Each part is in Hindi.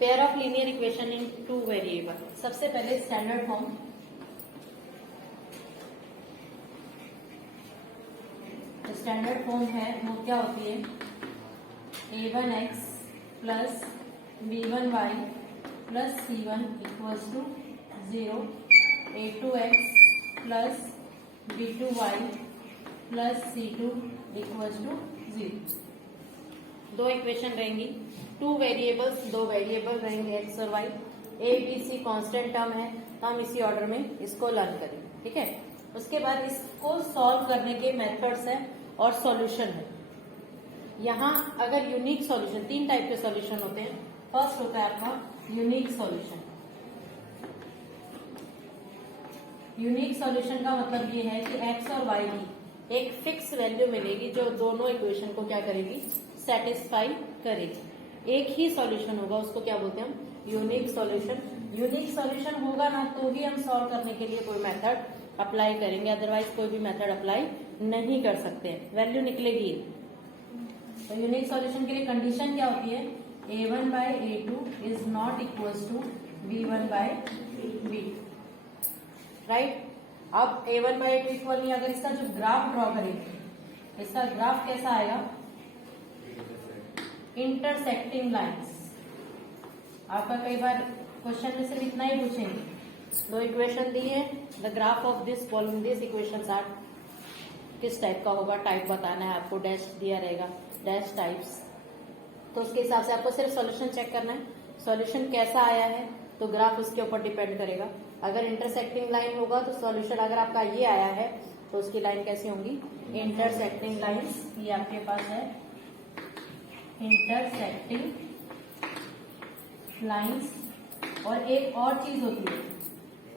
Pair of linear equation in two variable. सबसे पहले स्टैंडर्ड फॉर्म, स्टैंडर्ड फॉर्म है वो क्या होती है, a1x plus b1y plus c1 equals to 0, a2x plus b2y plus c2 equals to 0। दो इक्वेशन रहेंगी, टू वेरिएबल्स, दो वेरिएबल रहेंगे x और y, a b c constant term है, तो हम इसी ऑर्डर में इसको लर्न करेंगे। ठीक है, उसके बाद इसको सॉल्व करने के मेथड्स हैं और सॉल्यूशन है। यहाँ अगर यूनिक सॉल्यूशन, तीन टाइप के सॉल्यूशन होते हैं। फर्स्ट होता है आपका यूनिक सॉल्यूशन। यूनिक सॉल्यूशन का मतलब ये है कि x और y की एक फिक्स वैल्यू मिलेगी जो दोनों इक्वेशन को क्या करेगी, सेटिस्फाई करेगी। एक ही सॉल्यूशन होगा, उसको क्या बोलते हैं हम, यूनिक सॉल्यूशन। यूनिक सॉल्यूशन होगा ना तो ही हम सॉल्व करने के लिए कोई मेथड अप्लाई करेंगे, अदरवाइज कोई भी मेथड अप्लाई नहीं कर सकते हैं, वैल्यू निकलेगी। तो यूनिक सॉल्यूशन के लिए कंडीशन क्या होती है, a1 by a2 is not equals to b1 by b2, right. अब a1 by a2 इक्वल नहीं, अगर इसका जो ग्राफ ड्रॉ करेंगे, इसका ग्राफ कैसा आएगा, इंटरसेक्टिंग लाइंस। आपका कई बार क्वेश्चन में सिर्फ इतना ही पूछेंगे, दो इक्वेशन दी है, the graph of this following this equations are, किस टाइप का होगा, टाइप बताना है आपको, डैश दिया रहेगा, डैश टाइप्स। तो उसके हिसाब से आपको सिर्फ सॉल्यूशन चेक करना है, सॉल्यूशन कैसा आया है तो ग्राफ उसके ऊपर डिपेंड करेगा। अगर इंटरसेक्टिंग लाइन होगा तो सॉल्यूशन, अगर आपका ये आया है तो उसकी लाइन कैसी होंगी, इंटरसेक्टिंग लाइन्स। ये आपके पास है इंटरसेक्टिंग लाइंस। और एक और चीज होती है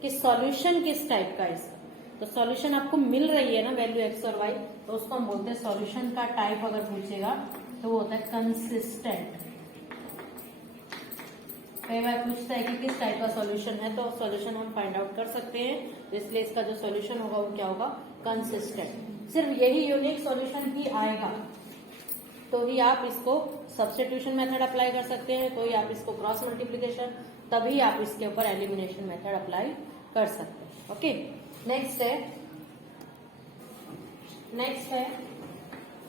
कि सॉल्यूशन किस टाइप का है इसका, तो सॉल्यूशन आपको मिल रही है ना वैल्यू x और y, तो उसको हम बोलते हैं सॉल्यूशन का टाइप। अगर पूछेगा तो वो होता है कंसिस्टेंट। कई बार पूछता है कि किस टाइप का सॉल्यूशन है, तो सॉल्यूशन हम फाइंड आउट कर सकते हैं, इसलिए इसका जो सॉल्यूशन होगा वो क्या होगा, कंसिस्टेंट। सिर्फ यही यूनिक सॉल्यूशन ही आएगा तो ही आप इसको सब्स्टिट्यूशन मेथड अप्लाई कर सकते हैं, तो ही आप इसको क्रॉस मल्टीप्लिकेशन, तभी आप इसके ऊपर एलिमिनेशन मेथड अप्लाई कर सकते हैं। ओके, नेक्स्ट है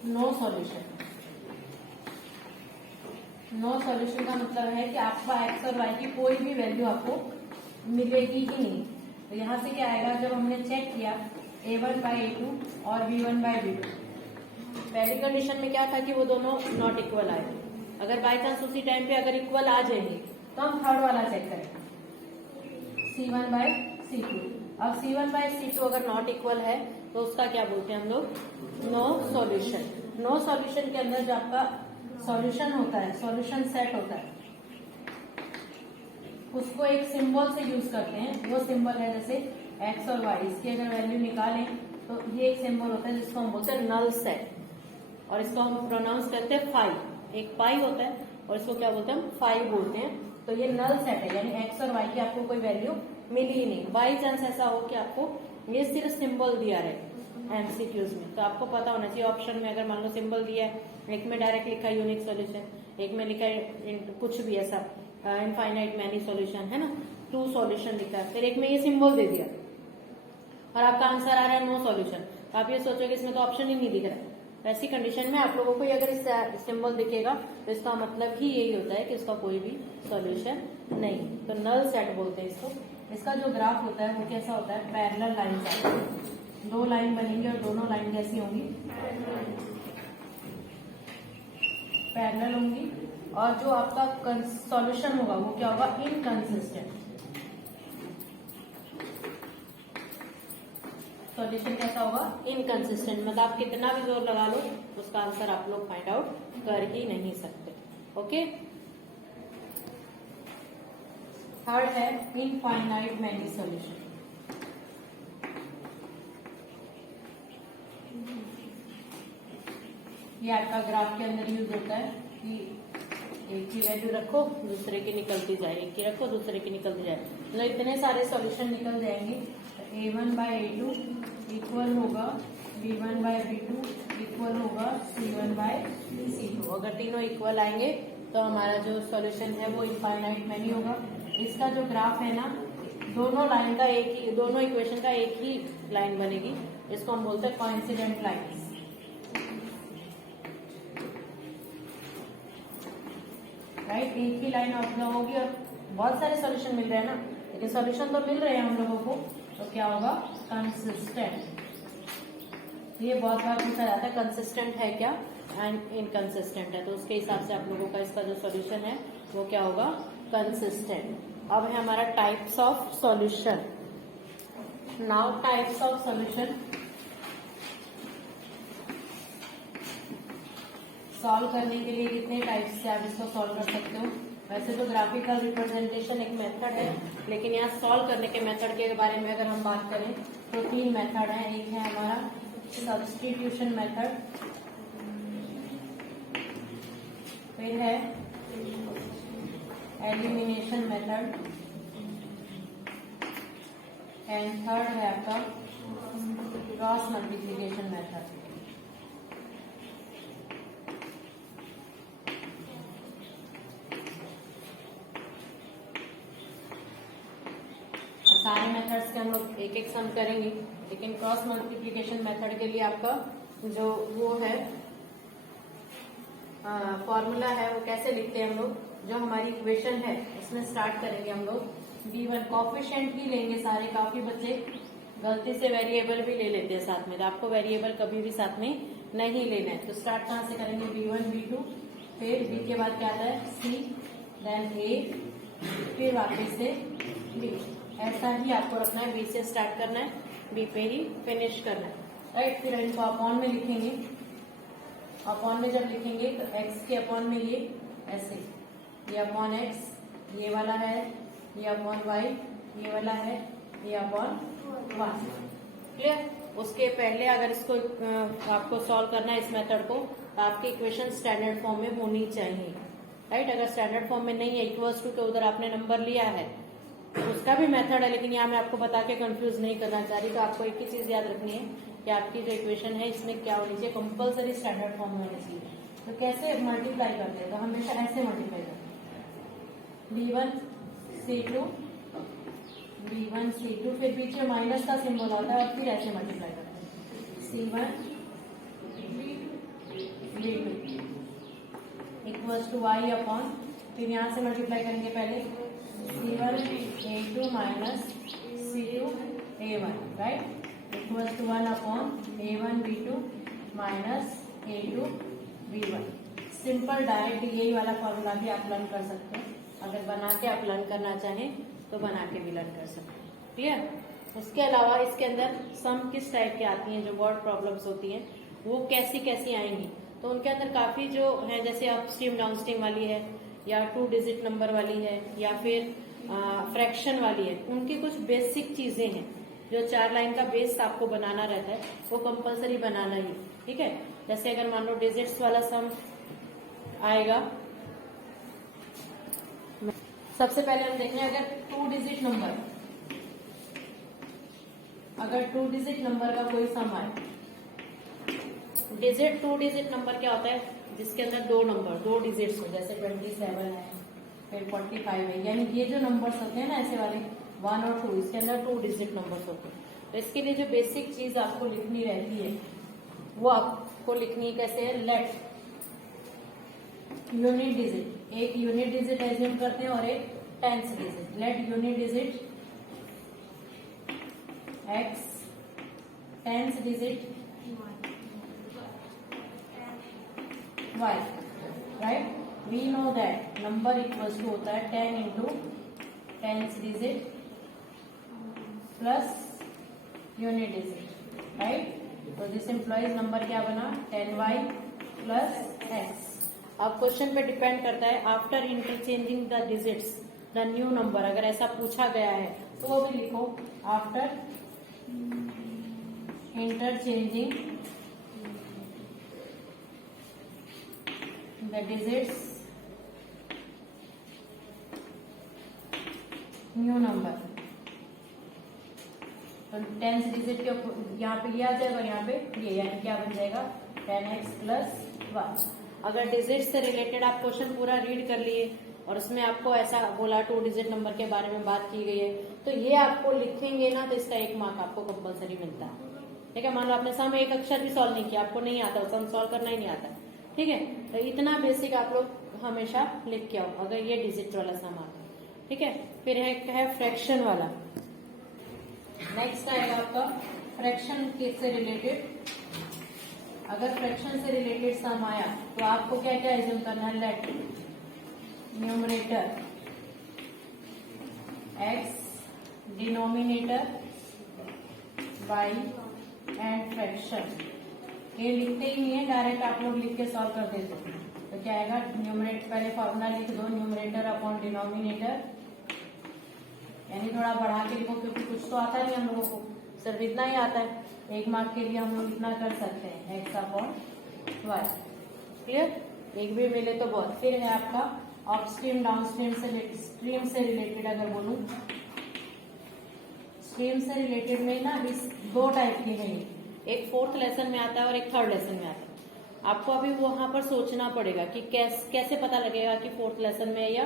नो सॉल्यूशन। नो सॉल्यूशन का मतलब है कि आपका x और y की कोई भी वैल्यू आपको मिलेगी ही नहीं। तो यहां से क्या आएगा, जब हमने चेक किया a1 by a2 और b1 by b2, पहली कंडीशन में क्या था कि वो दोनों नॉट इक्वल आए। अगर बाय चांस उसी टाइम पे अगर इक्वल आ जाएंगे तो हम थर्ड वाला चेक करेंगे, c1 by c2। अब c1 by c2 अगर नॉट इक्वल है तो उसका क्या बोलते हैं हम लोग, नो सॉल्यूशन। नो सॉल्यूशन के अंदर जो आपका सॉल्यूशन होता है, सॉल्यूशन सेट होता है, उसको एक सिंबल से यूज करते हैं। वो सिंबल है जैसे x और y, इसकी अगर वैल्यू निकालें तो ये एक सिंबल होता है जिसको हम बोलते हैं नल सेट, और इसको हम प्रोनाउंस करते हैं फाइव। एक पाई होता है और इसको क्या बोलते हैं हम, फाइव बोलते हैं। तो ये नल सेट है, यानी x और y की आपको कोई वैल्यू मिली ही नहीं। बाई चांस ऐसा हो कि आपको ये सिर्फ सिंबल दिया रहे एमसीक्यूज में, तो आपको पता होना चाहिए ऑप्शन में अगर मान लो सिंबल दिया है, एक में डायरेक्ट लिखा है यूनिक सोल्यूशन, एक में लिखा है कुछ भी ऐसा इनफाइनाइट मैनी सोल्यूशन है ना, टू सॉल्यूशन लिखा है, फिर एक में ये सिंबल दे दिया और आपका आंसर आ रहा है नो सॉल्यूशन, तो आप ये सोचोगे इसमें तो ऑप्शन ही नहीं दिख रहा है। ऐसी कंडीशन में आप लोगों को अगर इस सिंबल दिखेगा तो इसका मतलब ही यही होता है कि इसका कोई भी सॉल्यूशन नहीं, तो नल सेट बोलते हैं इसको। इसका जो ग्राफ होता है वो कैसा होता है, पैरेलल लाइन, दो लाइन बनेंगी और दोनों लाइन कैसी होंगी, पैरेलल होंगी, और जो आपका सॉल्यूशन होगा वो क्या होगा, इनकंसिस्टेंट। सॉल्यूशन कैसा होगा, इनकंसिस्टेंट, मतलब आप कितना भी जोर लगा लो उसका आंसर आप लोग फाइंड आउट कर ही नहीं सकते। ओके, थर्ड है इनफाइनाइट मैनी सॉल्यूशन। ये आपका ग्राफ के अंदर यूज होता है कि एक की वैल्यू रखो दूसरे की निकलती जाए, एक की रखो दूसरे की निकलती जाए, मतलब इतने सारे सॉल्यूशन निकल जाएंगे। a1 by a2 इक्वल होगा b1 by b2 इक्वल होगा c1 by c2। अगर तीनों इक्वल आएंगे तो हमारा जो सॉल्यूशन है वो इनफाइनाइट में नहीं होगा। इसका जो ग्राफ है ना, दोनों लाइन का एक ही, दोनों इक्वेशन का एक ही लाइन बनेगी, इसको हम बोलते हैं कोइंसिडेंट लाइन। राइट, एक ही लाइन ऑब्जर्व होगी और बहुत सारे सॉल्यूशन मिल रहे हैं ना, लेकिन सॉल्यूशन तो मिल रहे हैं हम लोगों को, तो क्या होगा, कंसिस्टेंट। ये बहुत बार पूछा जाता है कंसिस्टेंट है क्या एंड इनकंसिस्टेंट है, तो उसके हिसाब से आप लोगों का इसका जो सॉल्यूशन है वो क्या होगा, कंसिस्टेंट। अब है हमारा types of solution. Now types of solution, solve करने के लिए कितने टाइप्स से आप इसको सॉल्व कर सकते हो। वैसे तो ग्राफिकल रिप्रेजेंटेशन एक मेथड है, लेकिन यहाँ सॉल्व करने के मेथड के बारे में अगर हम बात करें तो 3 मेथड है। एक है हमारा सब्स्टिट्यूशन मेथड, फिर है एलिमिनेशन मेथड, एंड थर्ड है आपका क्रॉस मल्टीप्लिकेशन मेथड। सारे मेथड्स के हम लोग एक एक सम करेंगे, लेकिन क्रॉस मल्टीप्लिकेशन मेथड के लिए आपका जो वो है फॉर्मूला है, वो कैसे लिखते हैं हम लोग, जो हमारी इक्वेशन है इसमें स्टार्ट करेंगे हम लोग b1 कॉफिशिएंट ही लेंगे सारे। काफी बच्चे गलती से वेरिएबल भी ले लेते हैं साथ में, तो आपको वेरिएबल कभी भी साथ में नहीं लेना है। तो स्टार्ट कहाँ से करेंगे, b1 b2, फिर b के बाद क्या आता है c, देन a, फिर वापस से b। ऐसा ही आपको रखना है, b से स्टार्ट करना है, b पे ही फिनिश करना है। राइट, फिर इनको अपॉन में लिखेंगे। अपॉन में जब लिखेंगे तो x के अपॉन में ये ऐसे, ये अपॉन x, ये वाला है, ये अपॉन y, ये वाला है, ये अपॉन 1। क्लियर। उसके पहले अगर इसको आपको सॉल्व करना है इस मेथड को, तो आपकी इक्वेशन स्टैंडर्ड फॉर्म में होनी चाहिए। राइट, अगर स्टैंडर्ड फॉर्म में नहीं है, इक्वल्स टू के उधर आपने नंबर लिया है, उसका भी मेथड है, लेकिन यहाँ मैं आपको बता के कंफ्यूज नहीं करना चाह रही। तो आपको एक ही चीज याद रखनी है कि आपकी जो इक्वेशन है इसमें क्या होनी चाहिए, कंपल्सरी स्टैंडर्ड फॉर्म में होनी चाहिए। तो कैसे मल्टीप्लाई करते हैं, तो हमेशा ऐसे मल्टीप्लाई करते हैं, b1 c2 b1 c2, फिर बीच में माइनस का सिंबल आता है और फिर ऐसे मल्टीप्लाई करते हैं, c1 b2 equals to y upon, फिर यहाँ से मल्टीप्लाई करेंगे पहले c1 a2 minus c2 a1, right, equals to 1 upon a1 b2 minus a2 b1। Simple direct यही वाला फॉर्मूला भी आप लर्न कर सकते हैं। अगर बना के आप लर्न करना चाहें तो बना के भी लर्न कर सकते हैं। क्लियर। उसके अलावा इसके अंदर सम किस टाइप की आती हैं, जो वर्ड प्रॉब्लम्स होती हैं वो कैसी कैसी आएंगी, तो उनके अंदर काफी जो है, जैसे अपस्ट्रीम डाउनस्ट्रीम वाली है, या 2 डिजिट नंबर वाली है, या फिर फ्रैक्शन वाली है, उनकी कुछ बेसिक चीजें हैं जो 4 लाइन का बेस आपको बनाना रहता है, वो कंपलसरी बनाना ही। ठीक है, जैसे अगर मान लो डिजिट्स वाला सम आएगा, सबसे पहले हम देखें अगर 2 डिजिट नंबर, अगर 2 डिजिट नंबर का कोई सम आए, डिजिट 2 डिजिट नंबर क्या होता है, जिसके अंदर 2 नंबर 2 डिजिट्स हो, जैसे 27 है, फिर 45 है, यानी ये जो नंबर्स होते हैं ना ऐसे वाले 1 और 2, इसके अंदर 2 डिजिट नंबर्स होते हैं। तो इसके लिए जो बेसिक चीज आपको लिखनी रहती है वो आपको लिखनी कैसे है, लेट यूनिट डिजिट, एक यूनिट डिजिट एज्यूम करते हैं और एक tens digit. Let unit digit x, tens digit y, right. We know that number equals to होता है 10 into tens digit plus unit digit, right. तो दिस इम्प्लॉइज नंबर क्या बना, 10y प्लस x। अब क्वेश्चन पे डिपेंड करता है, after interchanging the digits the new number, अगर ऐसा पूछा गया है तो वो भी लिखो, after interchanging the digits new number. तो टेंस डिजिट के यहाँ पे लिया जाएगा, यहाँ पे ये, यानी क्या बन जाएगा 10x प्लस 1। अगर डिजिट से रिलेटेड आप क्वेश्चन पूरा रीड कर लिए और उसमें आपको ऐसा बोला 2 डिजिट नंबर के बारे में बात की गई है, तो ये आपको लिखेंगे ना तो इसका 1 मार्क आपको कंपलसरी मिलता है। ठीक है, मान लो आपने सम एक अक्षर भी सॉल्व नहीं किया, आपको नहीं आता, सम सॉल्व करना ही नहीं आता, ठीक है, तो इतना बेसिक आप लोग हमेशा लिख के आओ अगर ये डिजिट वाला सम आता है। ठीक है, फिर है फ्रैक्शन वाला। नेक्स्ट आएगा आपका फ्रैक्शन से रिलेटेड। अगर फ्रैक्शन से रिलेटेड सम आया तो आपको क्या क्या एज्यूम करना है, let numerator x, denominator y and fraction. ये लिखते ही नहीं है, डायरेक्ट आप लोग लिख के सॉल्व कर देते हो। तो क्या आएगा, न्यूमरेटर पहले फॉर्मूला लिख दो, न्यूमरेटर अपॉन डिनोमिनेटर, यानी थोड़ा बढ़ा के लिखो क्योंकि कुछ तो आता नहीं हम लोगों को, सिर्फ इतना ही आता है। 1 मार्क के लिए हम लोग इतना कर सकते हैं, x अपॉन वाई। क्लियर, एक भी मिले तो बहुत। फिर है आपका अपस्ट्रीम डाउनस्ट्रीम से स्ट्रीम से रिलेटेड। अगर बोलूं स्ट्रीम से रिलेटेड में ना इस 2 टाइप की है, एक 4th लेसन में आता है और एक 3rd लेसन में आता है। आपको अभी वहां पर सोचना पड़ेगा कि कैसे पता लगेगा कि 4th लेसन में या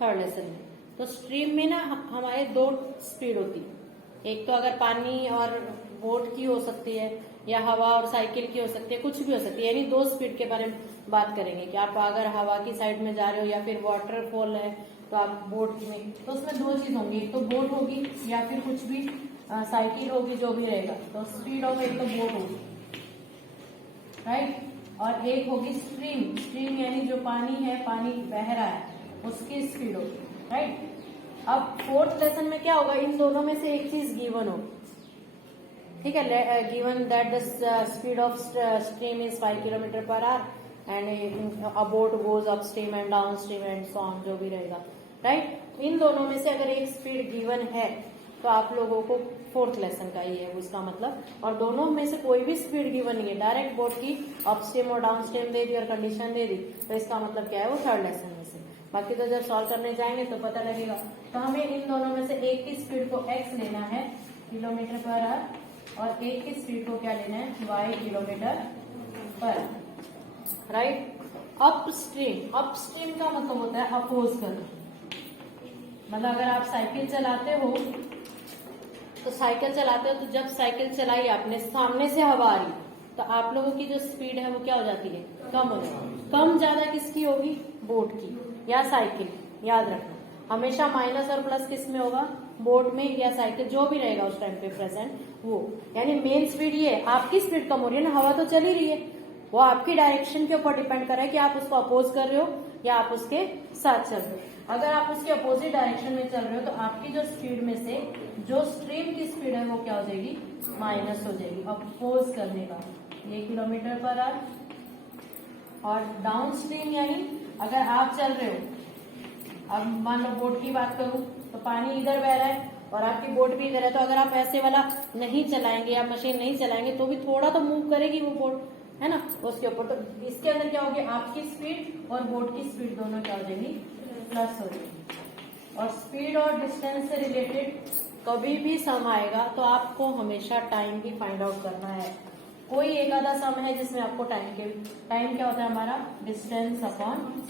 3rd लेसन में। तो स्ट्रीम में ना हमारे 2 स्पीड होती है, एक तो अगर पानी और बोट की हो सकती है, या हवा और साइकिल की हो सकती है, कुछ भी हो सकती है, यानी 2 स्पीड के बारे में बात करेंगे कि आप अगर हवा की साइड में जा रहे हो या फिर वाटरफॉल है तो आप बोट में, तो उसमें 2 चीज होंगी, एक तो बोट होगी या फिर कुछ भी साइकिल होगी, जो भी रहेगा। तो स्पीड ऑफ एक तो बोट होगी, राइट, और एक होगी स्ट्रीम। स्ट्रीम यानी जो पानी है, पानी बह रहा है, उसकी स्पीड होगी, राइट। अब 4th लेसन में क्या होगा, इन दोनों में से एक चीज गिवन होगी, ठीक है, given that the speed of stream is 5 kilometre per hour and a boat goes up stream and down stream and so on, जो भी रहेगा, राइट। इन दोनों में से अगर एक स्पीड गिवन है तो आप लोगों को 4th लेसन का ही है उसका मतलब, और दोनों में से कोई भी स्पीड गिवन नहीं है, डायरेक्ट बोट की अप स्ट्रीम और डाउन स्ट्रीम दे दी और कंडीशन दे दी, तो इसका मतलब क्या है, वो 3rd लेसन में से। बाकी तो जब सॉल्व करने जाएंगे तो पता लगेगा। तो हमें इन दोनों में से एक की स्पीड को x लेना है, किलोमीटर पर आवर, और एक की स्पीड को क्या लेना है, y, किलोमीटर पर, राइट। अपस्ट्रीम का मतलब होता है अपोज करना। मतलब अगर आप साइकिल चलाते हो तो जब साइकिल चलाई आपने, सामने से हवा आ रही, तो आप लोगों की जो स्पीड है वो क्या हो जाती है, कम हो जाती है। कम ज्यादा किसकी होगी, बोट की या साइकिल, याद रखना हमेशा माइनस और प्लस किस में होगा, बोट में या साइकिल, जो भी रहेगा उस टाइम पे प्रेजेंट वो। यानी मेन स्पीड ये, आपकी स्पीड कम हो रही है ना, हवा तो चल ही रही है, वो आपकी डायरेक्शन के ऊपर डिपेंड कर रहा है कि आप उसको अपोज कर रहे हो या आप उसके साथ चल रहे हो। अगर आप उसके अपोजिट डायरेक्शन में चल रहे हो तो आपकी जो स्पीड में से जो स्ट्रीम की स्पीड है वो क्या हो जाएगी, माइनस हो जाएगी, अपोज करने का, ये किलोमीटर पर आवर। और डाउन स्ट्रीम यानी अगर आप चल रहे हो, अब मान लो बोट की बात करूं तो पानी इधर बह रहा है और आपकी बोट भी इधर है, तो अगर आप ऐसे वाला नहीं चलाएंगे या मशीन नहीं चलाएंगे तो भी थोड़ा तो मूव करेगी वो बोट, है ना, उसके ऊपर। तो इसके अंदर क्या होगी, आपकी स्पीड और बोट की स्पीड दोनों क्या हो जाएगी, प्लस हो जाएगी। और स्पीड और डिस्टेंस से रिलेटेड कभी भी सम आएगा तो आपको हमेशा टाइम भी फाइंड आउट करना है। कोई एक आधा सम है जिसमें आपको टाइम क्या होता है हमारा, डिस्टेंस अपॉन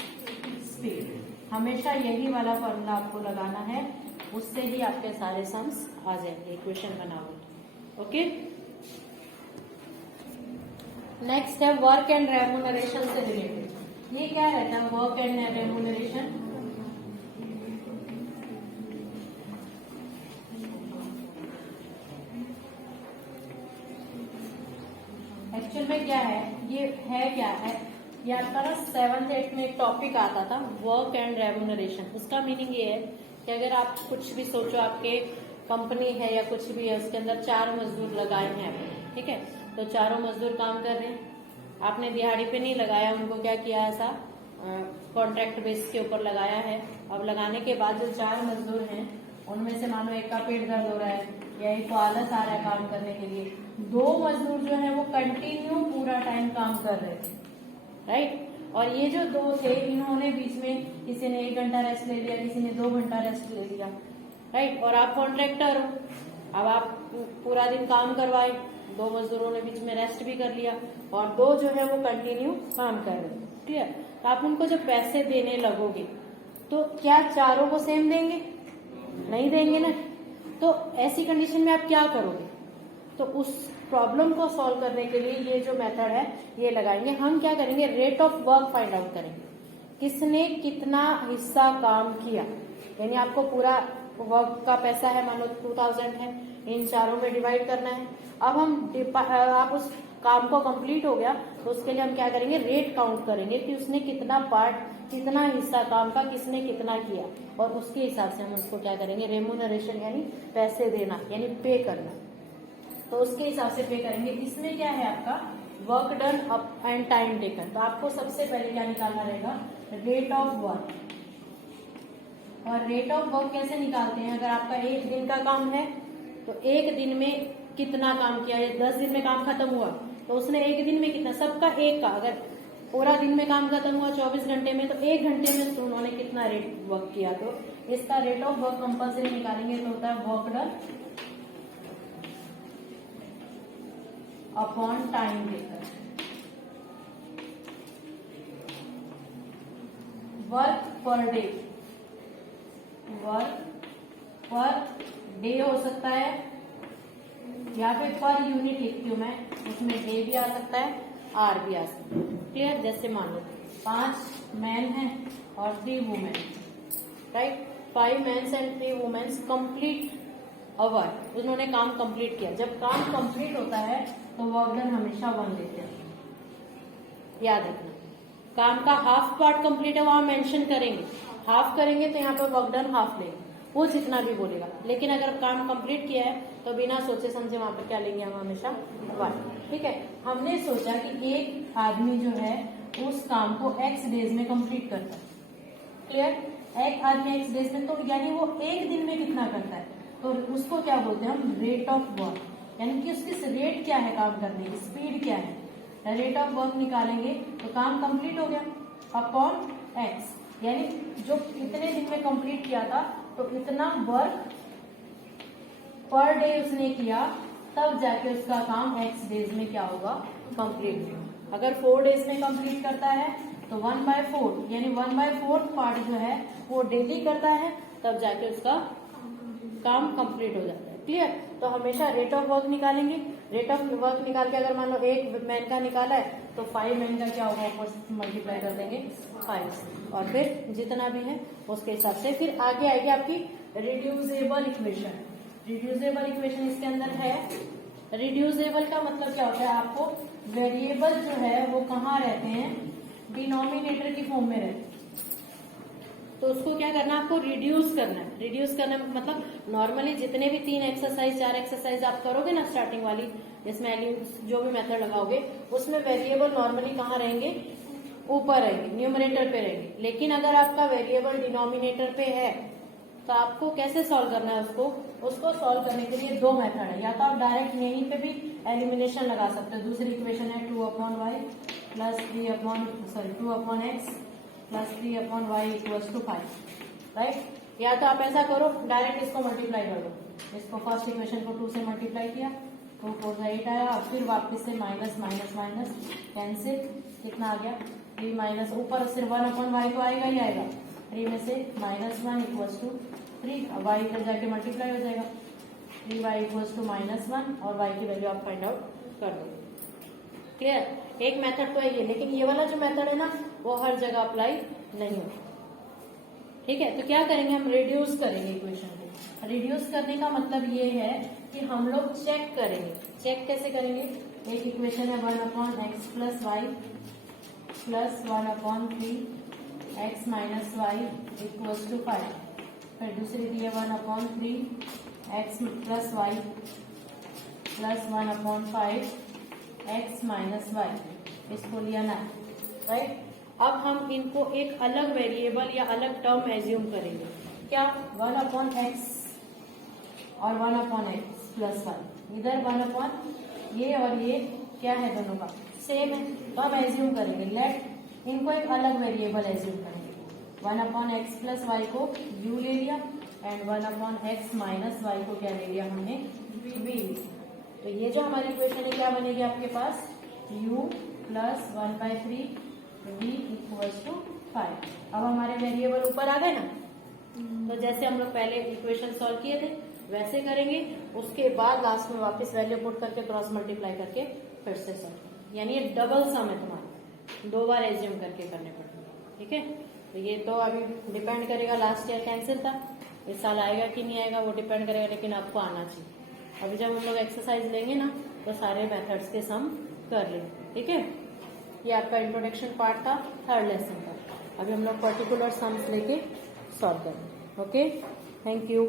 स्पीड, हमेशा यही वाला फॉर्मूला आपको लगाना है, उससे ही आपके सारे सम्स आ जाएंगे इक्वेशन बनाओ। ओके, नेक्स्ट है वर्क एंड रेम्यूनरेशन से रिलेटेड। ये क्या रहता है, वर्क एंड रेम्यूनरेशन? एक्चुअल में क्या है, ये है क्या है, ये आपका ना 7th 8th में एक टॉपिक आता था, वर्क एंड रेम्यूनरेशन। उसका मीनिंग ये है कि अगर आप कुछ भी सोचो, आपके कंपनी है या कुछ भी है, उसके अंदर 4 मजदूर लगाए हैं, ठीक है, तो चारों मजदूर काम कर रहे हैं, आपने दिहाड़ी पे नहीं लगाया उनको, क्या किया, ऐसा कॉन्ट्रैक्ट बेस के ऊपर लगाया है। अब लगाने के बाद जो 4 मजदूर हैं उनमें से मानो एक का पेट दर्द हो रहा है या एक को आलस आ रहा है काम करने के लिए, 2 मजदूर जो है वो कंटिन्यू पूरा टाइम काम कर रहे थे, राइट। और ये जो 2 थे, इन्होंने बीच में किसी ने 1 घंटा रेस्ट ले लिया, किसी ने 2 घंटा रेस्ट ले लिया, राइट। और आप कॉन्ट्रैक्टर हो, अब आप पूरा दिन काम करवाए, 2 मजदूरों ने बीच में रेस्ट भी कर लिया और 2 जो है वो कंटिन्यू काम कर रहे हैं, क्लियर। तो आप उनको जब पैसे देने लगोगे तो क्या चारों को सेम देंगे? नहीं देंगे ना। तो ऐसी कंडीशन में आप क्या करोगे? तो उस प्रॉब्लम को सॉल्व करने के लिए ये जो मेथड है ये लगाएंगे। हम क्या करेंगे, rate of work find out करेंगे, किसने कितना हिस्सा काम किया, यानी आपको पूरा वर्क का पैसा है, मान लो 2000 है, इन चारों में डिवाइड करना है। अब आप उस काम को कंप्लीट हो गया तो उसके लिए हम क्या करेंगे, रेट काउंट करेंगे कि उसने कितना पार्ट, कितना हिस्सा काम का किसने कितना किया, और उसके हिसाब से हम उसको क्या करेंगे, रेम्यूनरेशन यानी पैसे देना यानी पे करना, तो उसके हिसाब से पे करेंगे। इसमें क्या है आपका work done up and time taken. तो आपको सबसे पहले क्या निकालना रहेगा, रेट ऑफ वर्क। और रेट ऑफ वर्क कैसे निकालते हैं, अगर आपका एक दिन का काम है तो एक दिन में कितना काम किया, 10 दिन में काम खत्म हुआ तो उसने एक दिन में कितना, सबका एक का, अगर पूरा दिन में काम खत्म हुआ 24 घंटे में तो 1 घंटे में तो उन्होंने कितना रेट वर्क किया, तो इसका रेट ऑफ वर्क कंपल्सरी निकालेंगे तो होता है work done upon time taken. Work per day, work per day हो सकता है या फिर पर यूनिट लिखती हूं मैं, उसमें डे भी आ सकता है, आर भी आ सकता है। क्लियर। जैसे मान लो 5 मैन हैं और 3 women, right. 5 mens and 3 womens complete hour, उन्होंने काम कंप्लीट किया। जब काम कंप्लीट होता है तो वर्क डन हमेशा 1 देते हैं, याद रखना। काम का हाफ पार्ट कंप्लीट है वहां मेंशन करेंगे, हाफ करेंगे तो यहाँ पर वर्क डन हाफ लेंगे, वो जितना भी बोलेगा। लेकिन अगर काम कंप्लीट किया है तो बिना सोचे समझे वहां पर क्या लेंगे हम, हमेशा 1। ठीक है। हमने सोचा कि एक आदमी जो है उस काम को x डेज में कंप्लीट करता है। क्लियर। एक आदमी x डेज में, तो यानी वो एक दिन में कितना करता है, तो उसको क्या बोलते हैं हम, रेट ऑफ वर्क, यानी कि उसकी रेट क्या है काम करने की, स्पीड क्या है। रेट ऑफ वर्क निकालेंगे तो काम कंप्लीट हो गया अपॉन x, यानी जो इतने दिन में कंप्लीट किया था तो इतना वर्क पर डे उसने किया, तब जाके उसका काम x डेज में क्या होगा, कंप्लीट होगा। अगर 4 डेज में कंप्लीट करता है तो 1/4 यानी 1/4 पार्ट जो है वो डेली करता है, तब जाके उसका काम कंप्लीट हो जाता है। क्लियर। तो हमेशा रेट ऑफ वर्क निकालेंगे। रेट ऑफ वर्क निकाल के अगर मान लो एक मैन का निकाला है तो 5 मैन का क्या होगा, मल्टीप्लाई कर देंगे 5 से, और फिर जितना भी है उसके हिसाब से फिर आगे आएगी आपकी रिड्यूसेबल इक्वेशन। रिड्यूसेबल इक्वेशन इसके अंदर है। रिड्यूसेबल का मतलब क्या होता है, आपको वेरिएबल जो है वो कहाँ रहते हैं, डिनोमिनेटर की फॉर्म में रहते हैं, तो उसको क्या करना है, आपको रिड्यूस करना है। रिड्यूस करना मतलब नॉर्मली जितने भी 3 एक्सरसाइज 4 एक्सरसाइज आप करोगे ना स्टार्टिंग वाली, जिसमें जो भी मेथड लगाओगे उसमें वेरिएबल नॉर्मली कहाँ रहेंगे, ऊपर रहेंगे, न्यूमरेटर पे रहेंगे। लेकिन अगर आपका वेरिएबल डिनोमिनेटर पे है तो आपको कैसे सॉल्व करना है उसको सॉल्व करने के लिए 2 मेथड है। या तो आप डायरेक्ट यहीं पे भी एलिमिनेशन लगा सकते हो। दूसरी इक्वेशन है 2/y plus 2/x plus 3/y equals to 5, right. या तो आप ऐसा करो, डायरेक्ट इसको मल्टीप्लाई कर दो, इसको फर्स्ट इक्वेशन को 2 से मल्टीप्लाई किया, 2 4 से 8 आया, फिर वापस से माइनस माइनस माइनस कैंसिल, कितना आ गया 3 माइनस, ऊपर सिर्फ 1/y तो आएगा ही आएगा, 3 में से -1 इक्वल्स टू 3, y पर जाके मल्टीप्लाई हो जाएगा, 3y इक्वल्स टू -1 और y की वैल्यू आप फाइंड आउट कर दो। क्लियर। एक मेथड तो है ये, लेकिन ये वाला जो मेथड है ना वो हर जगह अप्लाई नहीं होता। ठीक है। तो क्या करेंगे, हम रिड्यूस करेंगे इक्वेशन को। रिड्यूस करने का मतलब ये है कि हम लोग चेक करेंगे। चेक कैसे करेंगे, एक इक्वेशन है 1/x plus y plus 1/3x minus y equals to 5, फिर दूसरी दी है 1/3x plus y plus 1/5x minus y, इसको लिया ना, राइट। अब हम इनको एक अलग वेरिएबल या अलग टर्म एज्यूम करेंगे, क्या 1/x और 1/x प्लस वाई, इधर 1 ये और ये क्या है, दोनों का सेम है, तो हम एज्यूम करेंगे। लेट इनको एक अलग वेरिएबल एज्यूम करेंगे। 1/x प्लस वाई को u ले लिया एंड 1/x माइनस वाई को क्या ले लिया हमने, v। तो ये जो हमारी इक्वेशन है क्या बनेगी आपके पास, u plus 1/3 v equals to 5। अब हमारे वेरिएबल ऊपर आ गए ना, तो जैसे हम लोग पहले इक्वेशन सॉल्व किए थे वैसे करेंगे, उसके बाद लास्ट में वापस वैल्यू पुट करके क्रॉस मल्टीप्लाई करके फिर से सॉल्व, यानी ये डबल सम है तुम्हारा, 2 बार एज्यूम करके करने पड़ेंगे। ठीक है, तो ये तो अभी डिपेंड करेगा, लास्ट ईयर कैंसिल था, इस साल आएगा कि नहीं आएगा वो डिपेंड करेगा, लेकिन आपको आना चाहिए। अभी जब हम लोग एक्सरसाइज लेंगे ना तो सारे मेथड्स के सम कर लेंगे। ठीक है, ये आपका इंट्रोडक्शन पार्ट था 3rd लेसन का। अभी हम लोग पर्टिकुलर सम्स लेके सॉल्व करेंगे। Okay, thank you.